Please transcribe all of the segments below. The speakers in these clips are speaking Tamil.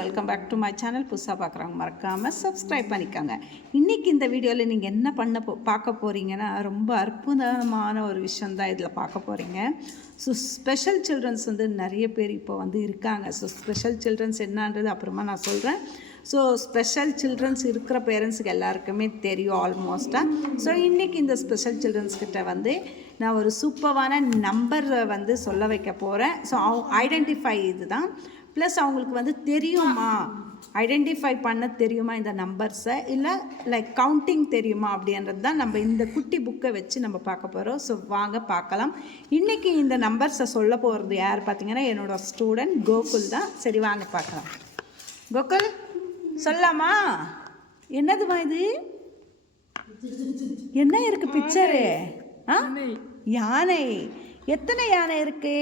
Welcome back to my channel. புதுசாக பார்க்குறவங்க மறக்காமல் சப்ஸ்கிரைப் பண்ணிக்கோங்க. இன்றைக்கி இந்த வீடியோவில் நீங்கள் என்ன பார்க்க போகிறீங்கன்னா ரொம்ப அற்புதமான ஒரு விஷயந்தான் இதில் பார்க்க போகிறீங்க. ஸோ ஸ்பெஷல் சில்ட்ரன்ஸ் நிறைய பேர் இப்போ இருக்காங்க. ஸோ ஸ்பெஷல் சில்ட்ரன்ஸ் என்னன்றது அப்புறமா நான் சொல்கிறேன். ஸோ ஸ்பெஷல் சில்ட்ரன்ஸ் இருக்கிற பேரண்ட்ஸுக்கு எல்லாருக்குமே தெரியும் ஆல்மோஸ்ட்டாக. ஸோ இன்றைக்கி இந்த ஸ்பெஷல் சில்ட்ரன்ஸ்கிட்ட நான் ஒரு சூப்பரான நம்பர் சொல்ல வைக்க போகிறேன். ஸோ ஐடென்டிஃபை இது தான். ப்ளஸ் அவங்களுக்கு தெரியுமா, ஐடென்டிஃபை பண்ண தெரியுமா இந்த நம்பர்ஸை, இல்லை லைக் கவுண்டிங் தெரியுமா அப்படின்றது தான் நம்ம இந்த குட்டி புக்கை வச்சு நம்ம பார்க்க போகிறோம். ஸோ வாங்க பார்க்கலாம். இன்றைக்கி இந்த நம்பர்ஸை சொல்ல போகிறது யார் பார்த்தீங்கன்னா என்னோடய ஸ்டூடெண்ட் கோகுல் தான். சரி வாங்க பார்க்கலாம். கோகுல் சொல்லலாமா? என்னதுமா இது? என்ன இருக்கு பிக்சரு? யானை. எத்தனை யானை இருக்கு?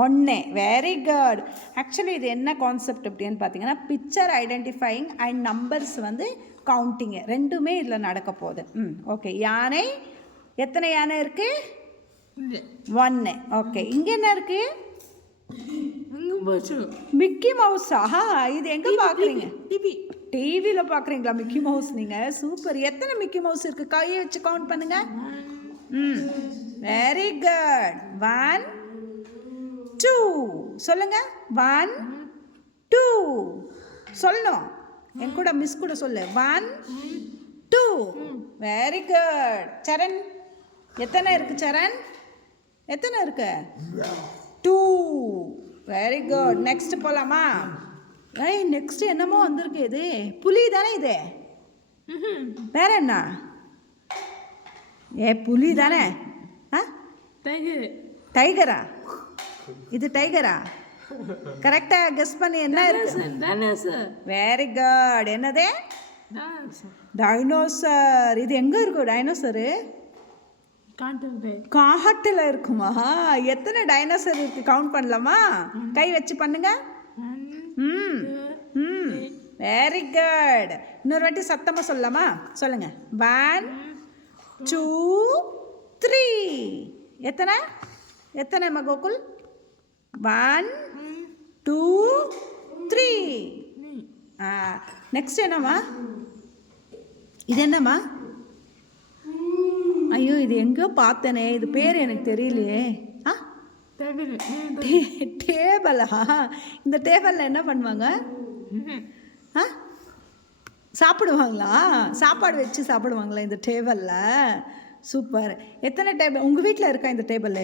1. Very good. ஆக்சுவலி இது என்ன கான்செப்ட் அப்படின்னு பார்த்தீங்கன்னா picture identifying and numbers counting ரெண்டுமே இதில் நடக்க போகுது. ஓகே. யானை எத்தனை யானை இருக்கு? 1. ஓகே. இங்கே என்ன இருக்கு? மிக்கி மவுஸா? இது எங்கே பார்க்குறீங்க? டிவியில் பார்க்குறீங்களா மிக்கி மவுஸ்? நீங்கள் சூப்பர். எத்தனை மிக்கி மவுஸ் இருக்குது? கையை வச்சு கவுண்ட் பண்ணுங்க. Very good. 1 2 சொல்லுங்க. 1 2 சொல்லணும். என் கூட மிஸ் கூட சொல்லு. 1 2. Very good. சரண் எத்தனை இருக்கு? சரண் எத்தனை இருக்கு? 2. Very good. நெக்ஸ்ட் போகலாமா? நெக்ஸ்ட் என்னமோ வந்திருக்கு. இது புலி தானே? இது வேற என்ன? புலி தானே? டைகரா? இது டைகரா? கரெக்டாக கெஸ் பண்ணி என்ன இருக்கு? Very good. என்னது? டைனோசர். இது எங்கே இருக்கும் டைனோசரு? காட்டில் இருக்குமா? எத்தனை டைனோசர் இருக்கு கவுண்ட் பண்ணலாமா? கை வச்சு பண்ணுங்க. Very good. இன்னொரு வாட்டி சத்தமாக சொல்லலாமா? சொல்லுங்க. 1 2 3. எத்தனை எத்தனைம்மா கோகுல்? 1 2 3. நெக்ஸ்ட் என்னம்மா? இது என்னம்மா? ஐயோ இது எங்கேயோ பார்த்தனே. இது பேர் எனக்கு தெரியலையே. டேபிளா? இந்த டேபிளில் என்ன பண்ணுவாங்க? சாப்பிடுவாங்களா? சாப்பாடு வச்சு சாப்பிடுவாங்களா இந்த டேபிளில்? சூப்பர். எத்தனை டேபிள் உங்கள் வீட்டில் இருக்கா இந்த டேபிள்?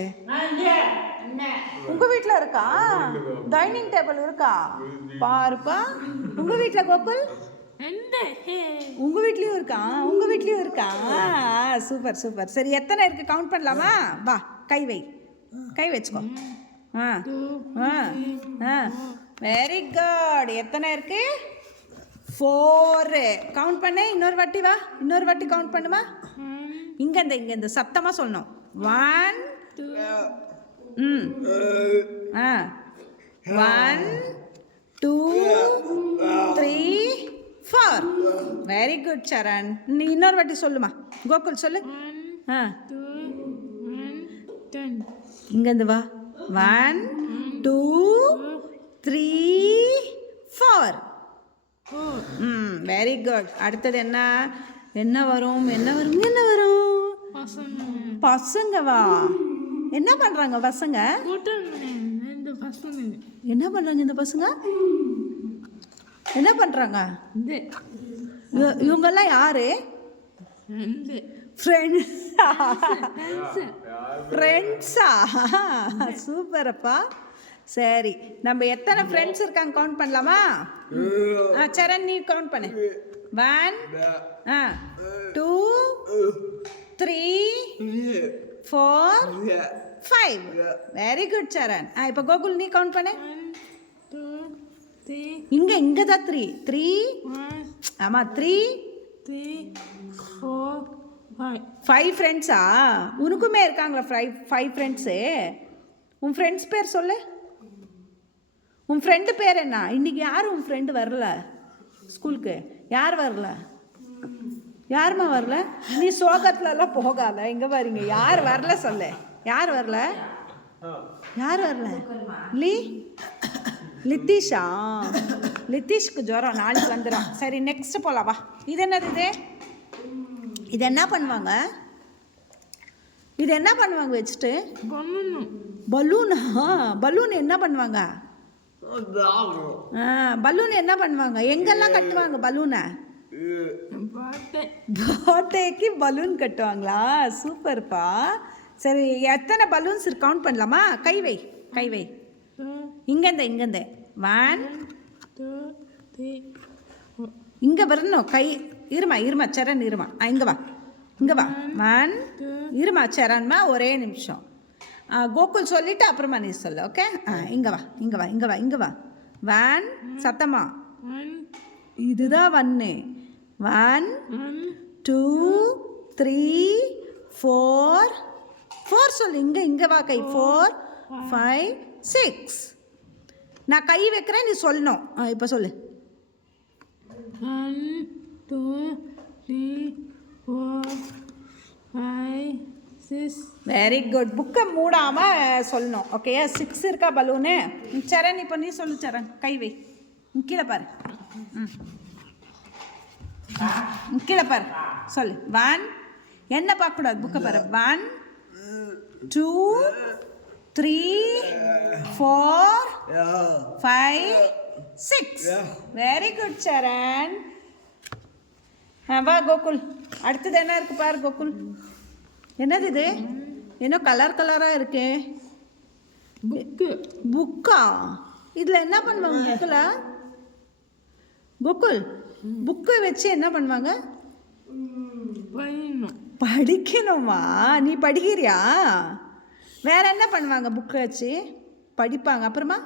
உங்கள் வீட்டில் இருக்கா? டைனிங் டேபிள் இருக்கா? பாருப்பா. உங்கள் வீட்டில் கோகுல்? உங்க வீட்லயும் இருக்கா? உங்க வீட்லயும் இருக்கா? Super super. சரி எத்தனை இருக்கு கவுண்ட் பண்ணலாமா? வா கை வை. கை வச்சுக்கோ. Very good. எத்தனை இருக்கு? 4. கவுண்ட் பண்ணு. இன்னொரு வாட்டி வா. இன்னொரு வாட்டி கவுண்ட் பண்ணுமா? இங்க சத்தமா சொல்லணும். 1 1 2 3 4. வெரி குட் சரண். நீ இன்னொரு வாட்டி சொல்லுமா கோகுல் சொல்லு. இங்கேருந்து வா. 1 2 3 4. Very good. அடுத்தது என்ன என்ன வரும்? என்ன வரும்? என்ன வரும்? பசங்க. வா. என்ன பண்ணுறாங்க பசங்க? என்ன பண்ணுறாங்க இந்த பசங்க? என்ன பண்ணுறாங்க? இவங்கெல்லாம் யாரு? ஃப்ரெண்ட்ஸா? சூப்பரப்பா. சரி நம்ம எத்தனை ஃப்ரெண்ட்ஸ் இருக்காங்க கவுண்ட் பண்ணலாமா? சரண் நீ கவுண்ட் பண்ணு. 1 2 3 4 5. வெரி குட் சரண். இப்போ கோகுல் நீ கவுண்ட் பண்ணு. இங்க தான் 3. ஆமா 3 4 5 ஃப்ரெண்ட்ஸா? உனக்குமே இருக்காங்களா 5 ஃப்ரெண்ட்ஸு? உன் ஃப்ரெண்ட்ஸ் பேர் சொல்லு. உன் ஃப்ரெண்டு பேர் என்ன? இன்னைக்கு யார் உன் ஃப்ரெண்டு வரல ஸ்கூலுக்கு? யார் வரல? யாருமா வரல? நீ சோகத்துலலாம் போகாத. இங்கே பாருங்க யார் வரல சொல்லு. யார் வரல? யார் வரல? லீ லித்தீஷா, லித்தீஷ்க்கு ஜுரம் நாளைக்கு வந்துடும். சரி நெக்ஸ்ட் போகலாம் வா. இது என்னது இது? இது என்ன பண்ணுவாங்க? இது என்ன பண்ணுவாங்க வச்சுட்டு? பலூனா? பலூன் என்ன பண்ணுவாங்க? பலூன் என்ன பண்ணுவாங்க? எங்கெல்லாம் கட்டுவாங்க பலூனை? பர்த்டேக்கு பலூன் கட்டுவாங்களா? சூப்பர்ப்பா. சரி எத்தனை பலூன்ஸ் இருக்கு கவுண்ட் பண்ணலாமா? கை வை, கை வை. இங்கேருந்து இங்கேருந்து 1 2 3 இங்கே வரணும் கை. இருமா இருமா சரண் இருமா. இங்கே வா, இங்கே வா. 1 இருமா சரண்மா, ஒரே நிமிஷம். கோகுல் சொல்லிவிட்டு அப்புறமா நீ சொல்லு. ஓகே? இங்கே வா, இங்கே வா, இங்கே வா, இங்கே வா. 1 சத்தமா, இதுதான் 1 1 2 3 4 4 சொல்லு. இங்கே வா கை. 4 5 6. நான் கை வைக்கிறேன், நீ சொல்லணும். இப்போ சொல்லு. 1 2 3 4 5 6. Very good. புக்கை மூடாமல் சொல்லணும். ஓகே? 6 இருக்கா பலூனு? சரண் இப்போ நீ சொல்லு சரண். கை வை, கீழே பாரு. கீழே பாரு, சொல்லு. 1 என்ன பார்க்கக்கூடாது, புக்கை பாரு. 1 2 3 4 5 6. வெரி குட் சரண். வா கோகுல், அடுத்தது என்ன இருக்கு பாரு கோகுல். என்னது இது? இன்னும் கலர் கலராக இருக்கே. புக்கா? இதில் என்ன பண்ணுவாங்க புக்கில்? கோகுல் புக்கு வச்சு என்ன பண்ணுவாங்க? படிக்கணுமா? நீ படிக்கிறியா? வேற என்ன பண்ணுவாங்க புக்கை வச்சு? படிப்பாங்க. அப்புறமா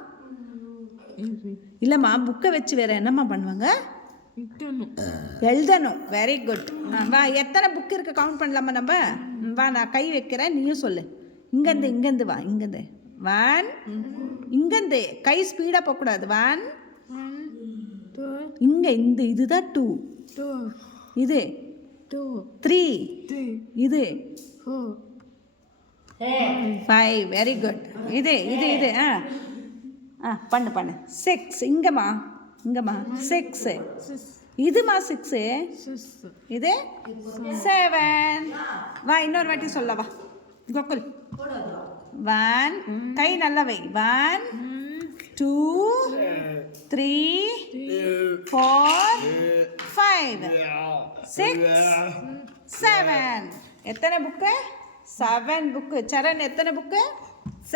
இல்லைம்மா, புக்கை வச்சு வேற என்னம்மா பண்ணுவாங்க? எழுதணும். Very good. வா, எத்தனை புக்கு இருக்கு கவுண்ட் பண்ணலாமா நம்ம? வா, நான் கை வைக்கிறேன், நீயும் சொல்லு. இங்கேருந்து வா, இங்கேருந்து 1 இங்கேருந்து கை ஸ்பீடாக போகக்கூடாது. 1 இங்கே இதுதான் 2 இது 3 இது 5. Very good. இது இது இது பண்ணு 6. இங்கம்மா 6 இதுமா 6 இது 7. வா, இன்னொரு வாட்டி சொல்லவா கோகுல். 1 கை நல்லா வை. 1 2 3 4 5 6 7. எத்தனை புக்கு? 7 புக்கு. சரண் எத்தனை புக்கு?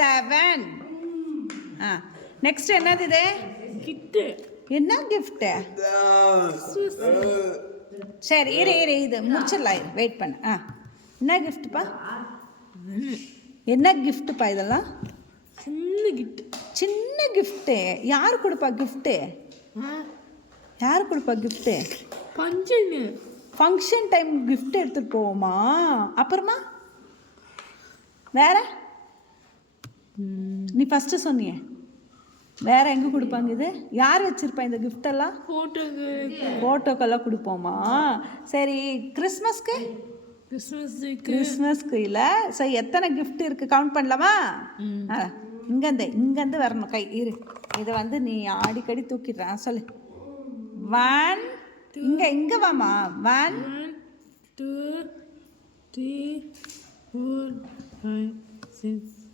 7. நெக்ஸ்ட் என்னது இது? கிஃப்ட். என்ன கிஃப்ட்? சரி இரு இது முடிச்சிடலாம். வெயிட் பண்ண. என்ன கிஃப்ட்ப்பா? என்ன கிஃப்ட்டுப்பா இதெல்லாம்? சின்ன கிஃப்ட்டு. யார் கொடுப்பா கிஃப்ட்டு? யார் கொடுப்பா கிஃப்ட்டு? ஃபங்க்ஷன் டைம் கிஃப்ட் எடுத்துகிட்டு போவோமா? அப்புறமா வேற? நீ ஃபஸ்ட்டு சொன்னியே, வேற எங்கே கொடுப்பாங்க? இது யார் வச்சுருப்பா இந்த கிஃப்டெல்லாம்? ஃபோட்டோக்கெல்லாம் கொடுப்போமா? சரி கிறிஸ்மஸ்க்கு? கிறிஸ்மஸ்க்கு இல்லை. ஸோ எத்தனை கிஃப்ட் இருக்குது கவுண்ட் பண்ணலாமா? இங்கேருந்து வரணும் கை. இரு, இதை வந்து நீ அடிக்கடி தூக்கிடுறேன். சொல்லு. 1 இங்கே வாமா. 1 2 3 4 5 6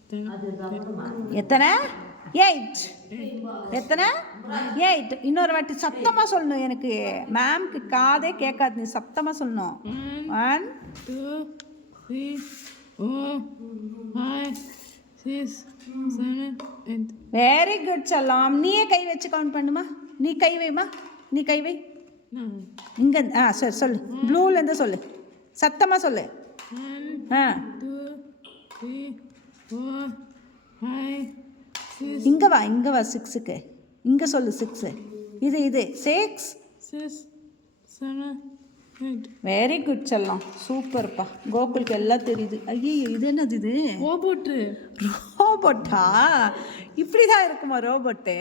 7. எத்தனை? 8. எத்தனை? 8. இன்னொரு வாட்டி சத்தமாக சொல்லணும். எனக்கு மேம்க்கு காதே கேட்காது, நீ சத்தமாக சொல்லணும். 1 2 3 4 5 6 7 8. வெரி குட் செல்லம். நீயே கை வச்சு கவுண்ட் பண்ணுமா? நீ கை வைமா, நீ கை வை. இங்கே சரி சொல்லு. ப்ளூலேருந்து சொல்லு, சத்தமாக சொல்லு. 1 2 3 4 5 6. இங்கே வா 6க்கு. இங்கே சொல்லு 6. இது 6 7 8. வெரி குட் செல்லம், சூப்பர்ப்பா. கோகுலுக்கு எல்லாம் தெரியுது. ஐயோ இது என்னது? இது ரோபோட்டா? இப்படி தான் இருக்குமா ரோபோட்டு?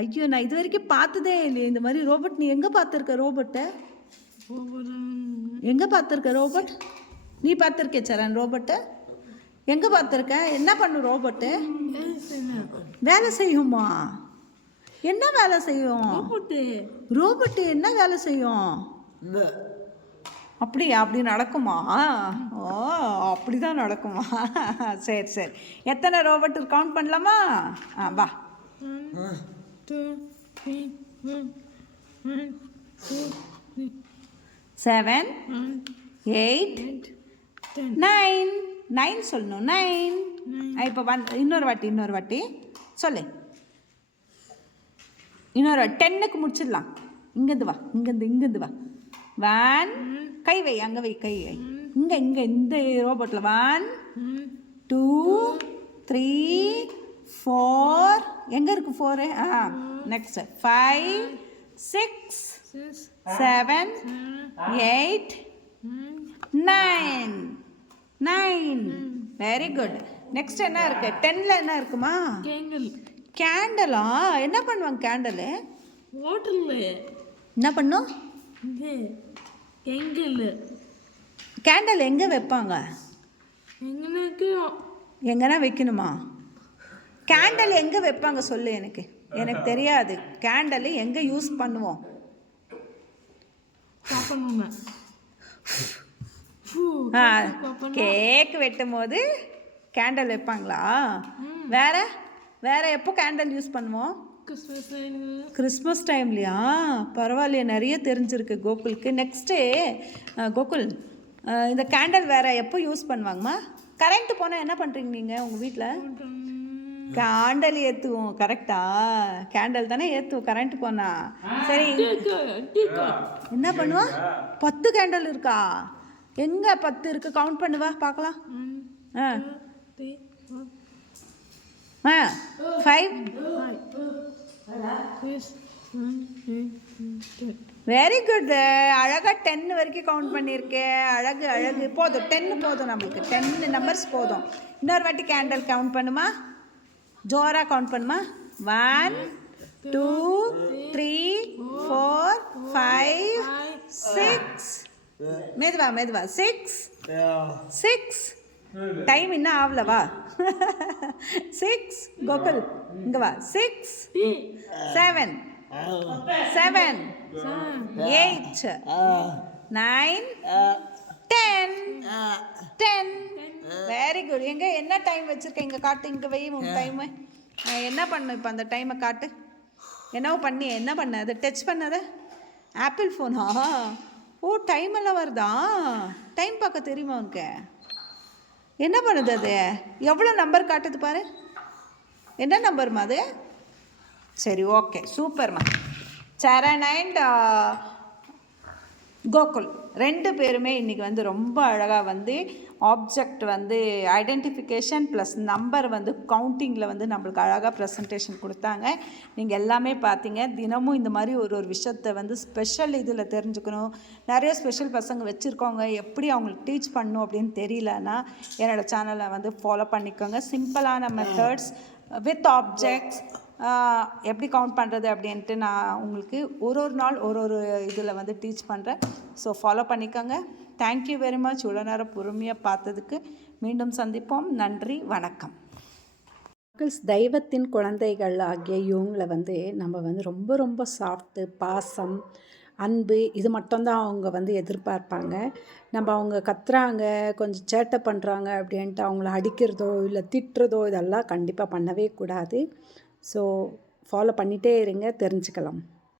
ஐயோ நான் இது வரைக்கும் பார்த்ததே இல்லையே இந்த மாதிரி ரோபோட். நீ எங்கே பார்த்துருக்க ரோபோட்டை? எங்கே பார்த்துருக்க ரோபோட்? நீ பார்த்துருக்கே சரண் ரோபோட்டை? எங்கே பார்த்துருக்க? என்ன பண்ணும் ரோபோட்டு? வேலை செய்யுமா? என்ன வேலை செய்யும்? போட்டு ரோபோட்டு என்ன வேலை செய்யும்? அப்படியா? அப்படி நடக்குமா? ஓ, அப்படி தான் நடக்குமா? சரி சரி. எத்தனை ரோபோட் கவுண்ட் பண்ணலாமா? வா. 1 2 3 1 2 3 7 1 8 10 9 9 சொல்லணும். 9. இப்போ இன்னொரு வாட்டி சொல்லு. இன்னொரு 10க்கு முடிச்சிடலாம். இங்கேருந்து வா. 1 கை வை, அங்கே வை, கை வை. இங்கே இந்த ரோபோட்டில் 1 2 3 4. எங்கே இருக்கு 4? நெக்ஸ்ட் 5 6 7 8 9. Very good. நெக்ஸ்ட் என்ன இருக்கு? 10ல் என்ன இருக்குமா? கேண்டலா? என்ன பண்ணுவாங்க கேண்டலு? ஹோட்டல்ல என்ன பண்ணும்? கேண்டல் எங்கே வைப்பாங்க? எங்கன்னா வைக்கணுமா? கேண்டல் எங்கே வைப்பாங்க சொல்லு. எனக்கு தெரியாது. கேண்டல் எங்கே யூஸ் பண்ணுவோம்? கேக் வெட்டும் போது கேண்டல் வைப்பாங்களா? வேற எப்போ கேண்டல் யூஸ் பண்ணுவோம்? கிறிஸ்மஸ் டைம்லையா? பரவாயில்லையே, நிறைய தெரிஞ்சிருக்கு கோகுலுக்கு. நெக்ஸ்ட்டு கோகுல், இந்த கேண்டல் வேறு எப்போ யூஸ் பண்ணுவாங்கம்மா? கரண்ட்டு போனால் என்ன பண்ணுறீங்க நீங்கள் உங்கள் வீட்டில்? கேண்டல் ஏற்றுவோம். கரெக்டா? கேண்டல் தானே ஏற்றுவோம் கரண்ட்டு போனால். சரி, என்ன பண்ணுவோம்? 10 கேண்டல் இருக்கா? எங்கே 10 இருக்குது? கவுண்ட் பண்ணுவா பார்க்கலாம். 5. Very good. அழகாக 10 வரைக்கும் கவுண்ட் பண்ணியிருக்கேன். அழகு. போதும், 10 போதும் நம்மளுக்கு. 10 நம்பர்ஸ் போதும். இன்னொரு வாட்டி கேண்டல் கவுண்ட் பண்ணுமா? ஜோராக கவுண்ட் பண்ணுமா? 1 2 3 4 5 6. மெதுவா 6. டைம் இன்னும் ஆகலவா? 6. கோகுல் இங்கே வா. 6 7 8 9 10. Very good. எங்கே என்ன டைம் வச்சுருக்கேன்? இங்கே காட்டு. இங்கே வை உன் டைமு. என்ன பண்ணு இப்போ? அந்த டைமை காட்டு. என்ன பண்ண அதை டச் பண்ணாத? ஆப்பிள் ஃபோனா? ஓ, டைம் எல்லாம் வருதா? டைம் பார்க்க தெரியுமா உனக்கு? என்ன பண்ணுது அது? எவ்வளோ நம்பர் காட்டுது பாரு. என்ன நம்பர்மா அது? சரி, ஓகே, சூப்பர்மா. சரண் அண்ட் கோகுல் 2 பேருமே இன்றைக்கி வந்து ரொம்ப அழகாக வந்து ஆப்ஜெக்ட் வந்து ஐடென்டிஃபிகேஷன் ப்ளஸ் நம்பர் வந்து கவுண்டிங்கில் வந்து நம்மளுக்கு அழகாக ப்ரெசன்டேஷன் கொடுத்தாங்க. நீங்கள் எல்லாமே பார்த்தீங்க. தினமும் இந்த மாதிரி ஒரு விஷயத்தை வந்து ஸ்பெஷல் இதில் தெரிஞ்சுக்கணும். நிறைய ஸ்பெஷல் பசங்க வச்சுருக்கோங்க. எப்படி அவங்களுக்கு டீச் பண்ணணும் அப்படின்னு தெரியலன்னா என்னோடய சேனலை வந்து ஃபாலோ பண்ணிக்கோங்க. சிம்பிளான மெத்தட்ஸ் வித் ஆப்ஜெக்ட்ஸ் எப்படி கவுண்ட் பண்ணுறது அப்படின்ட்டு நான் உங்களுக்கு ஒரு நாள் ஒரு இதில் வந்து டீச் பண்ணுறேன். ஸோ ஃபாலோ பண்ணிக்கோங்க. Thank you very much. இவ்வளோ நேரம் பொறுமையாக பார்த்ததுக்கு. மீண்டும் சந்திப்போம். நன்றி, வணக்கம். தெய்வத்தின் குழந்தைகள் ஆகிய இவங்களை வந்து நம்ம வந்து ரொம்ப ரொம்ப சாஃப்ட்டு, பாசம், அன்பு இது மட்டும்தான் அவங்க வந்து எதிர்பார்ப்பாங்க. நம்ம அவங்க கத்துறாங்க, கொஞ்சம் சேட்டை பண்ணுறாங்க அப்படின்ட்டு அவங்கள அடிக்கிறதோ இல்லை திட்டுறதோ இதெல்லாம் கண்டிப்பாக பண்ணவே கூடாது. ஸோ ஃபாலோ பண்ணிகிட்டே இருங்க, தெரிஞ்சுக்கலாம்.